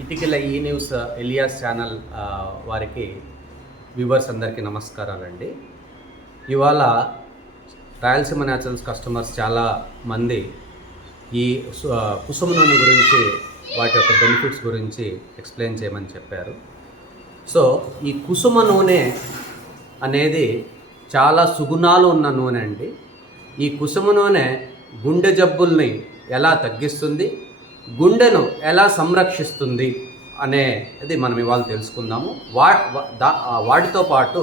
ఇటికల ఈ news alias channel వారికి viewers అందరికీ నమస్కారాలండి. ఇవాళ రాయలసీమ న్యాచురల్స్ కస్టమర్స్ చాలా మంది ఈ కుసుమ నూనె గురించి వాటి యొక్క బెనిఫిట్స్ గురించి ఎక్స్ప్లెయిన్ చేయమని చెప్పారు. సో ఈ కుసుమ నూనె అనేది చాలా సుగుణాలు ఉన్న నూనె అండి. ఈ కుసుమ నూనె గుండె జబ్బుల్ని ఎలా తగ్గిస్తుంది గుండెను ఎలా సంరక్షిస్తుంది అనేది మనం ఇవాళ తెలుసుకుందాము. వా వాటితో పాటు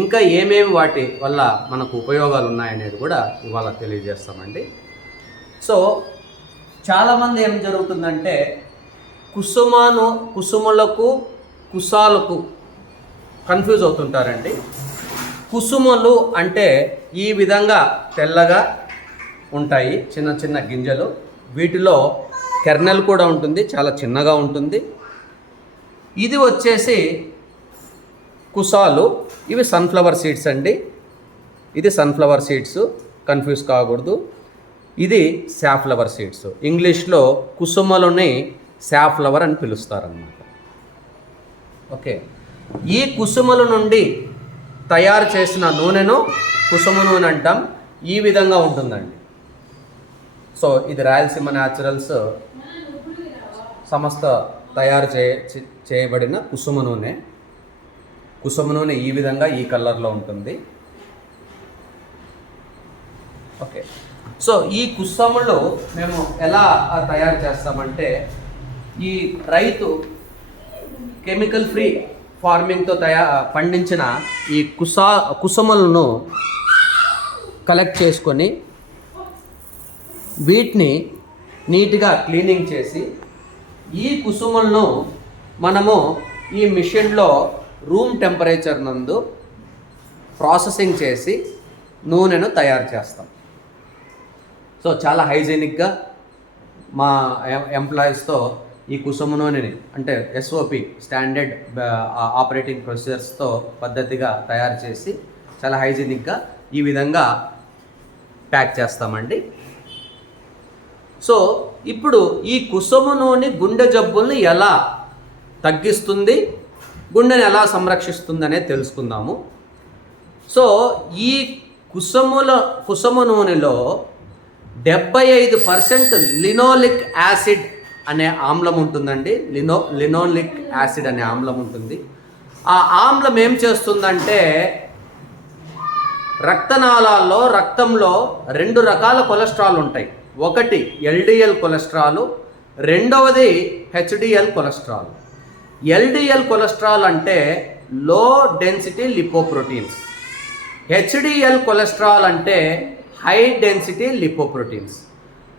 ఇంకా ఏమేమి వాటి వల్ల మనకు ఉపయోగాలు ఉన్నాయనేది కూడా ఇవాళ తెలియజేస్తామండి. సో చాలామంది ఏం జరుగుతుందంటే కుసుమను కుసుములకు కుసాలకు కన్ఫ్యూజ్ అవుతుంటారండి. కుసుమలు అంటే ఈ విధంగా తెల్లగా ఉంటాయి చిన్న చిన్న గింజలు. వీటిలో కెర్నల్ కూడా ఉంటుంది చాలా చిన్నగా ఉంటుంది. ఇది వచ్చేసి కుసాలు. ఇవి సన్ఫ్లవర్ సీడ్స్ అండి. ఇది సన్ఫ్లవర్ సీడ్స్ కన్ఫ్యూజ్ కాకూడదు. ఇది శాఫ్లవర్ సీడ్స్ ఇంగ్లీష్లో కుసుమలని శాఫ్లవర్ అని పిలుస్తారనమాట ఓకే. ఈ కుసుమల నుండి తయారు చేసిన నూనెను కుసుమ నూనె అంటాం. ఈ విధంగా ఉంటుందండి. సో ఇది రాయలసీమ న్యాచురల్స్ సంస్థ తయారు చే చేయబడిన కుసుమ నూనె. కుసుమ నూనె ఈ విధంగా ఈ కలర్లో ఉంటుంది. ఓకే. సో ఈ కుసుములు మేము ఎలా తయారు చేస్తామంటే ఈ రైతు కెమికల్ ఫ్రీ ఫార్మింగ్తో తయా పండించిన ఈ కుసా కుసుమలను కలెక్ట్ చేసుకొని వీటిని నీట్గా క్లీనింగ్ చేసి ఈ కుసుమలను మనము ఈ మిషన్లో రూమ్ టెంపరేచర్ నందు ప్రాసెసింగ్ చేసి నూనెను తయారు చేస్తాం. సో చాలా హైజీనిక్గా మా ఎంప్లాయీస్తో ఈ కుసుమ నూనెని అంటే ఎస్ఓపి స్టాండర్డ్ ఆపరేటింగ్ ప్రొసీజర్స్తో పద్ధతిగా తయారు చేసి చాలా హైజీనిక్గా ఈ విధంగా ప్యాక్ చేస్తామండి. సో ఇప్పుడు ఈ కుసుమ నూనె గుండె జబ్బుల్ని ఎలా తగ్గిస్తుంది గుండెని ఎలా సంరక్షిస్తుంది అనేది తెలుసుకుందాము. సో ఈ కుసుముల కుసుమ నూనెలో డెబ్బై ఐదు పర్సెంట్ లినోలిక్ యాసిడ్ అనే ఆమ్లం ఉంటుందండి. లినో లినోలిక్ యాసిడ్ అనే ఆమ్లం ఉంటుంది. ఆ ఆమ్లం ఏం చేస్తుందంటే రక్తనాళాల్లో రక్తంలో రెండు రకాల కొలెస్ట్రాల్ ఉంటాయి. ఒకటి ఎల్డిఎల్ కొలెస్ట్రాల్ రెండవది హెచ్డిఎల్ కొలెస్ట్రాల్. ఎల్డిఎల్ కొలెస్ట్రాల్ అంటే low density lipoproteins. HDL cholesterol అంటే హై డెన్సిటీ లిపోప్రోటీన్స్.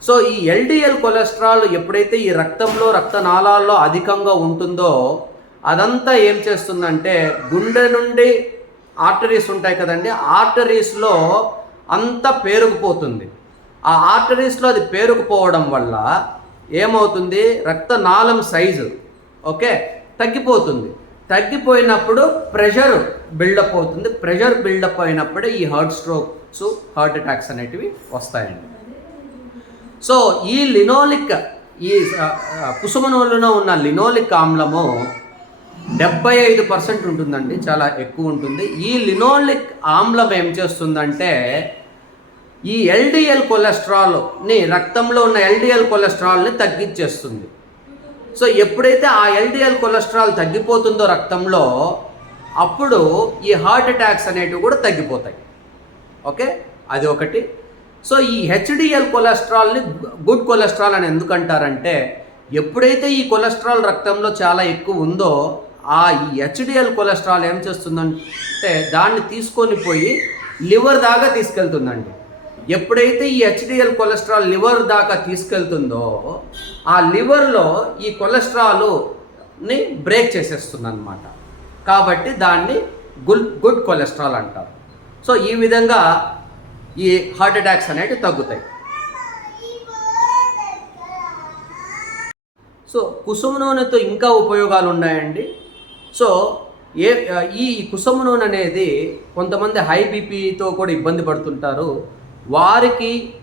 సో ఈ ఎల్డిఎల్ కొలెస్ట్రాల్ ఎప్పుడైతే ఈ రక్తంలో రక్తనాళాల్లో అధికంగా ఉంటుందో అదంతా ఏం చేస్తుందంటే గుండె నుండి ఆర్టరీస్ ఉంటాయి కదండి ఆర్టరీస్లో అంతా పేరుకుపోతుంది. ఆ ఆర్టరీస్లో అది పేరుకుపోవడం వల్ల ఏమవుతుంది? రక్తనాళం సైజు ఓకే తగ్గిపోతుంది. తగ్గిపోయినప్పుడు ప్రెషర్ బిల్డప్ అవుతుంది. ప్రెషర్ బిల్డప్ అయినప్పుడే ఈ హార్ట్ స్ట్రోక్స్ హార్ట్ అటాక్స్ అనేటివి వస్తాయండి. సో ఈ లినోలిక్ ఈ ఆ, కుసుమ ఉన్న లినోలిక్ ఆమ్లము డెబ్బై ఐదు పర్సెంట్ ఉంటుందండి చాలా ఎక్కువ ఉంటుంది. ఈ లినోలిక్ ఆమ్లం ఏం చేస్తుందంటే ఈ ఎల్డిఎల్ కొలెస్ట్రాల్ని రక్తంలో ఉన్న ఎల్డిఎల్ కొలెస్ట్రాల్ని తగ్గించేస్తుంది. సో ఎప్పుడైతే ఆ ఎల్డిఎల్ కొలెస్ట్రాల్ తగ్గిపోతుందో రక్తంలో అప్పుడు ఈ హార్ట్ అటాక్స్ అనేటివి కూడా తగ్గిపోతాయి. ఓకే? అది ఒకటి. సో ఈ హెచ్డిఎల్ కొలెస్ట్రాల్ని గుడ్ కొలెస్ట్రాల్ అని ఎందుకంటారంటే ఎప్పుడైతే ఈ కొలెస్ట్రాల్ రక్తంలో చాలా ఎక్కువ ఉందో ఆ ఈ హెచ్డిఎల్ కొలెస్ట్రాల్ ఏం చేస్తుందంటే దాన్ని తీసుకొని పోయి లివర్ దాకా తీసుకెళ్తుందండి. ఎప్పుడైతే ఈ హెచ్డిఎల్ కొలెస్ట్రాల్ లివర్ దాకా తీసుకెళ్తుందో ఆ లివర్లో ఈ కొలెస్ట్రాల్ని బ్రేక్ చేసేస్తుంది అనమాట కాబట్టి దాన్ని గుడ్ గుడ్ కొలెస్ట్రాల్ అంటారు. సో ఈ విధంగా ఈ హార్ట్ అటాక్స్ అనేవి తగ్గుతాయి. సో కుసుమ నూనెతో ఇంకా ఉపయోగాలు ఉన్నాయండి. సో ఏ ఈ కుసుమ నూనె అనేది కొంతమంది హై బీపీతో కూడా ఇబ్బంది పడుతుంటారు. వారికి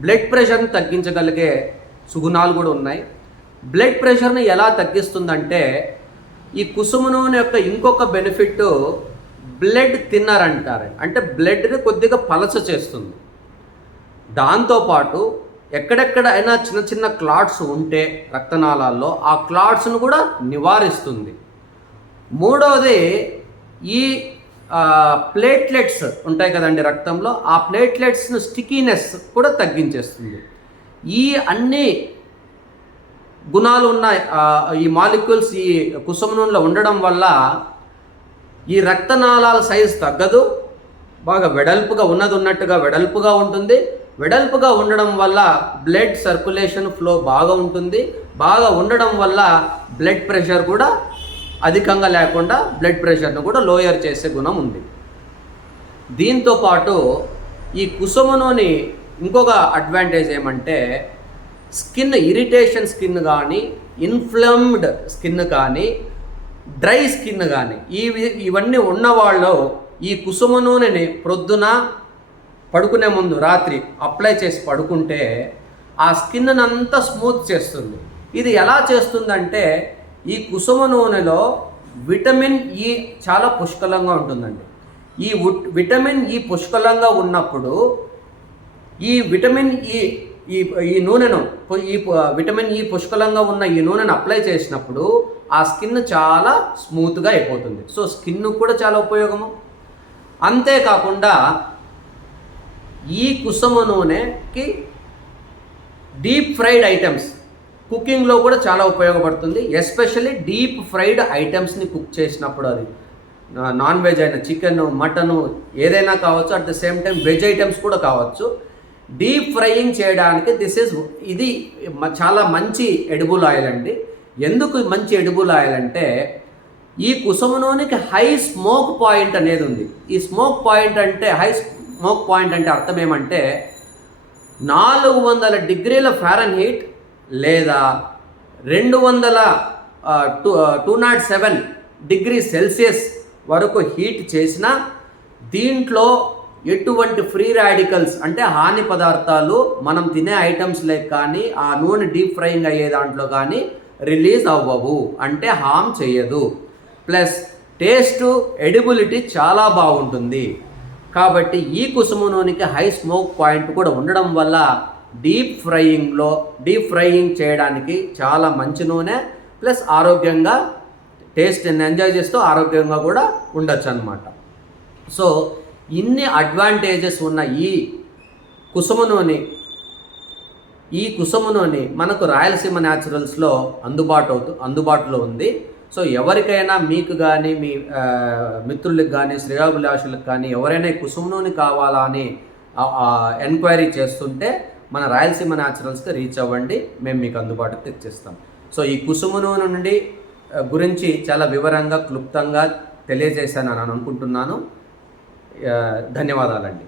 బ్లడ్ ప్రెషర్ని తగ్గించగలిగే సుగుణాలు కూడా ఉన్నాయి. బ్లడ్ ప్రెషర్ని ఎలా తగ్గిస్తుందంటే ఈ కుసుమ నూనె యొక్క ఇంకొక బెనిఫిట్ బ్లడ్ థిన్నర్ అంటారు. అంటే బ్లడ్ని కొద్దిగా పలచ చేస్తుంది. దాంతోపాటు ఎక్కడెక్కడ అయినా చిన్న చిన్న క్లాట్స్ ఉంటే రక్తనాళాల్లో ఆ క్లాట్స్ను కూడా నివారిస్తుంది. మూడవది ఈ ప్లేట్లెట్స్ ఉంటాయి కదండి రక్తంలో ఆ ప్లేట్లెట్స్ను స్టికీనెస్ కూడా తగ్గించేస్తుంది. ఈ అన్ని గుణాలు ఉన్న ఈ మాలిక్యూల్స్ ఈ కుసుమ నూనెలో ఉండడం వల్ల ఈ రక్తనాళాల సైజు తగ్గదు బాగా వెడల్పుగా ఉన్నది ఉన్నట్టుగా వెడల్పుగా ఉంటుంది. వెడల్పుగా ఉండడం వల్ల బ్లడ్ సర్క్యులేషన్ ఫ్లో బాగా ఉంటుంది. బాగా ఉండడం వల్ల బ్లడ్ ప్రెషర్ కూడా అధికంగా లేకుండా బ్లడ్ ప్రెషర్ను కూడా లోయర్ చేసే గుణం ఉంది. దీంతో పాటు ఈ కుసుమలోని ఇంకొక అడ్వాంటేజ్ ఏమంటే స్కిన్ ఇరిటేషన్ స్కిన్ కానీ ఇన్ఫ్లమ్డ్ స్కిన్ కానీ డ్రై స్కిన్ కానీ ఇవి ఇవన్నీ ఉన్నవాళ్ళు ఈ కుసుమ నూనెని ప్రొద్దున పడుకునే ముందు రాత్రి అప్లై చేసి పడుకుంటే ఆ స్కిన్ అంతా స్మూత్ చేస్తుంది. ఇది ఎలా చేస్తుందంటే ఈ కుసుమ నూనెలో విటమిన్ ఈ చాలా పుష్కలంగా ఉంటుందండి. ఈ విటమిన్ ఈ పుష్కలంగా ఉన్నప్పుడు ఈ విటమిన్ ఈ ఈ ఈ నూనెను ఈ విటమిన్ ఈ పుష్కలంగా ఉన్న ఈ నూనెను అప్లై చేసినప్పుడు ఆ స్కిన్ చాలా స్మూత్గా అయిపోతుంది. సో స్కిన్ కూడా చాలా ఉపయోగము. అంతేకాకుండా ఈ కుసుమ నూనెకి డీప్ ఫ్రైడ్ ఐటమ్స్ కుకింగ్లో కూడా చాలా ఉపయోగపడుతుంది ఎస్పెషల్లీ డీప్ ఫ్రైడ్ ఐటమ్స్ని కుక్ చేసినప్పుడు అది. నాన్ వెజ్ అయిన చికెన్ మటను ఏదైనా కావచ్చు at the same time veg items కూడా కావచ్చు. డీప్ ఫ్రైయింగ్ చేయడానికి దిస్ ఈజ్ ఇది చాలా మంచి ఎడిబుల్ ఆయిల్ అండి. ఎందుకు మంచి ఎడిబుల్ ఆయిల్ అంటే ఈ కుసుమ నూనెకి హై స్మోక్ పాయింట్ అనేది ఉంది. ఈ స్మోక్ పాయింట్ అంటే హై స్మోక్ పాయింట్ అంటే అర్థం ఏమంటే నాలుగు వందల డిగ్రీల ఫారెన్ హీట్ లేదా రెండు వందల two two nought seven degree Celsius వరకు హీట్ చేసిన దీంట్లో ఎటువంటి ఫ్రీ రాడికల్స్ అంటే హాని పదార్థాలు మనం తినే ఐటమ్స్ కానీ ఆ నూనె డీప్ ఫ్రైయింగ్ అయ్యే దాంట్లో కానీ రిలీజ్ అవ్వవు. అంటే హామ్ చేయదు. ప్లస్ టేస్ట్ ఎడిబిలిటీ చాలా బాగుంటుంది. కాబట్టి ఈ కుసుమ నూనెకి హై స్మోక్ పాయింట్ కూడా ఉండడం వల్ల డీప్ ఫ్రైయింగ్లో డీప్ ఫ్రైయింగ్ చేయడానికి చాలా మంచి నూనె ప్లస్ ఆరోగ్యంగా టేస్ట్ ఎంజాయ్ చేస్తూ ఆరోగ్యంగా కూడా ఉండొచ్చు అనమాట సో ఇన్ని అడ్వాంటేజెస్ ఉన్న ఈ కుసుమ నూనె ఈ కుసుమ నూనె మనకు రాయలసీమ న్యాచురల్స్లో అందుబాటు అవుతూ అందుబాటులో ఉంది. సో ఎవరికైనా మీకు కానీ మీ మిత్రులకు కానీ శ్రేయాభిలాషులకు కానీ ఎవరైనా కుసుమ నూనె కావాలా అని ఎంక్వైరీ చేస్తుంటే మన రాయలసీమ న్యాచురల్స్కి రీచ్ అవ్వండి మేము మీకు అందుబాటులో తెచ్చిస్తాం. సో ఈ కుసుమ నూనె నుండి గురించి చాలా వివరంగా క్లుప్తంగా తెలియజేశానని అనుకుంటున్నాను. ధన్యవాదాలండి.